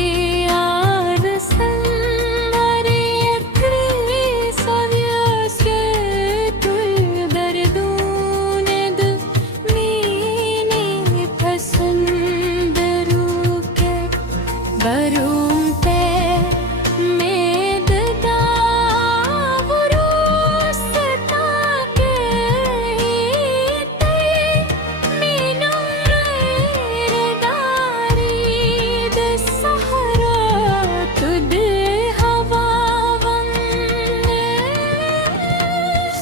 Sapviar sandare akri savyasre tul dardune dil mine pasand ruke barum te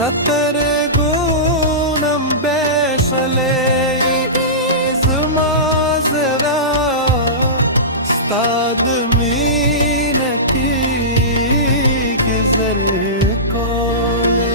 सतर गुणम बेशले zmazra stad minati gezer kole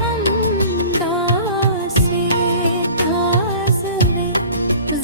हमदासे थाजवे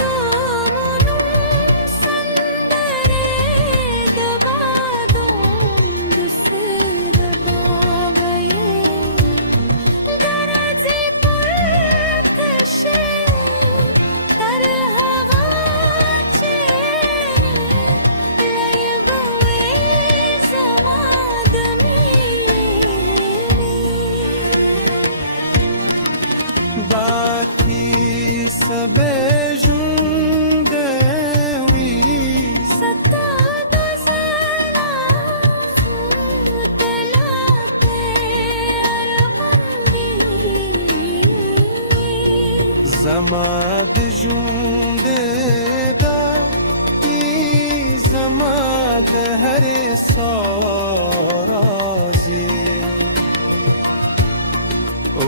दोनों संदरे दबादों दुसर बावये गरजे पुरकशे तर हवा चेनी लयगुए समाद बाकी सबे जुंदे हुई सता दसना तलाते अरमंदी Zamad junde da ki zamad hare sarazi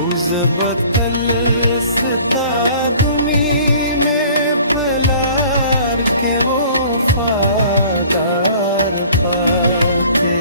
उस बतल सता दुमी में पलार के वो फादार पाते